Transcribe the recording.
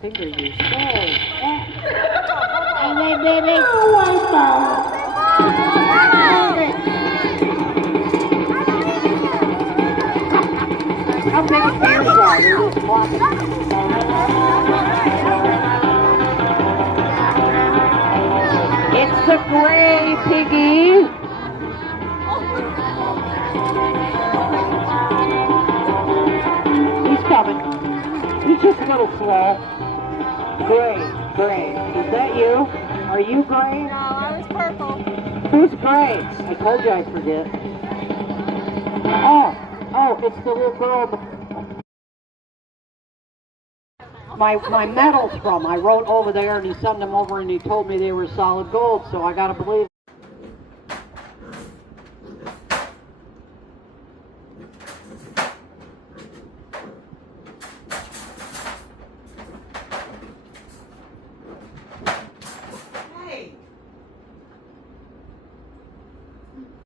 finger you so fat. Hey, baby. How big his ears are? They're just flopping. It's the gray piggy. He's coming. He's just a little slow. Gray. Is that you? Are you Gray? No, I was purple. Who's Gray? I told you I'd forget. Oh, it's the little girl my medals from. I wrote over there and he sent them over and he told me they were solid gold, so I gotta believe